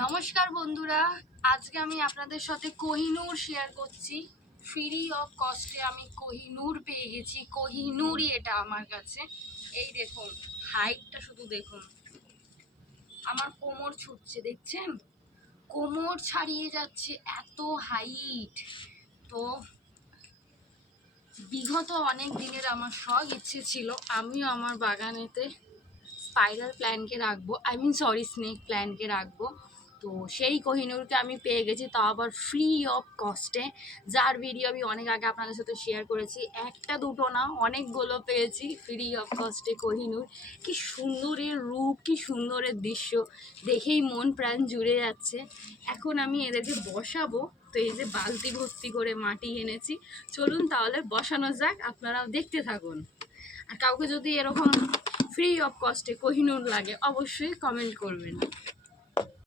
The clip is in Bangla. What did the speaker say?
নমস্কার বন্ধুরা, আজকে আমি আপনাদের সাথে কোহিনূর শেয়ার করছি। ফ্রি অফ কস্টে আমি কোহিনূর পেয়ে গেছি। কোহিনূরই এটা আমার কাছে। এই দেখুন, হাইটটা শুধু দেখুন, আমার কোমর ছুটছে, দেখছেন? কোমর ছাড়িয়ে যাচ্ছে, এত হাইট। তো বিগত অনেক দিনের আমার শখ ইচ্ছে ছিল আমিও আমার বাগানেতে স্পাইরাল প্ল্যান্টকে রাখবো, স্নেক প্ল্যান্টকে রাখবো। তো সেই কোহিনূরকে আমি পেয়ে গেছি, তাও আবার ফ্রি অফ কস্টে, যার ভিডিও আমি অনেক আগে আপনাদের সাথে শেয়ার করেছি। একটা দুটো না, অনেকগুলো পেয়েছি ফ্রি অফ কস্টে কোহিনূর। কি সুন্দরের রূপ, কি সুন্দরের দৃশ্য, দেখেই মন প্রাণ জুড়ে যাচ্ছে। এখন আমি এদেরকে বসাবো। তো এই যে বালতি ভর্তি করে মাটি এনেছি, চলুন তাহলে বসানো যাক, আপনারাও দেখতে থাকুন। আর কাউকে যদি এরকম ফ্রি অফ কস্টে কোহিনূর লাগে অবশ্যই কমেন্ট করবেন।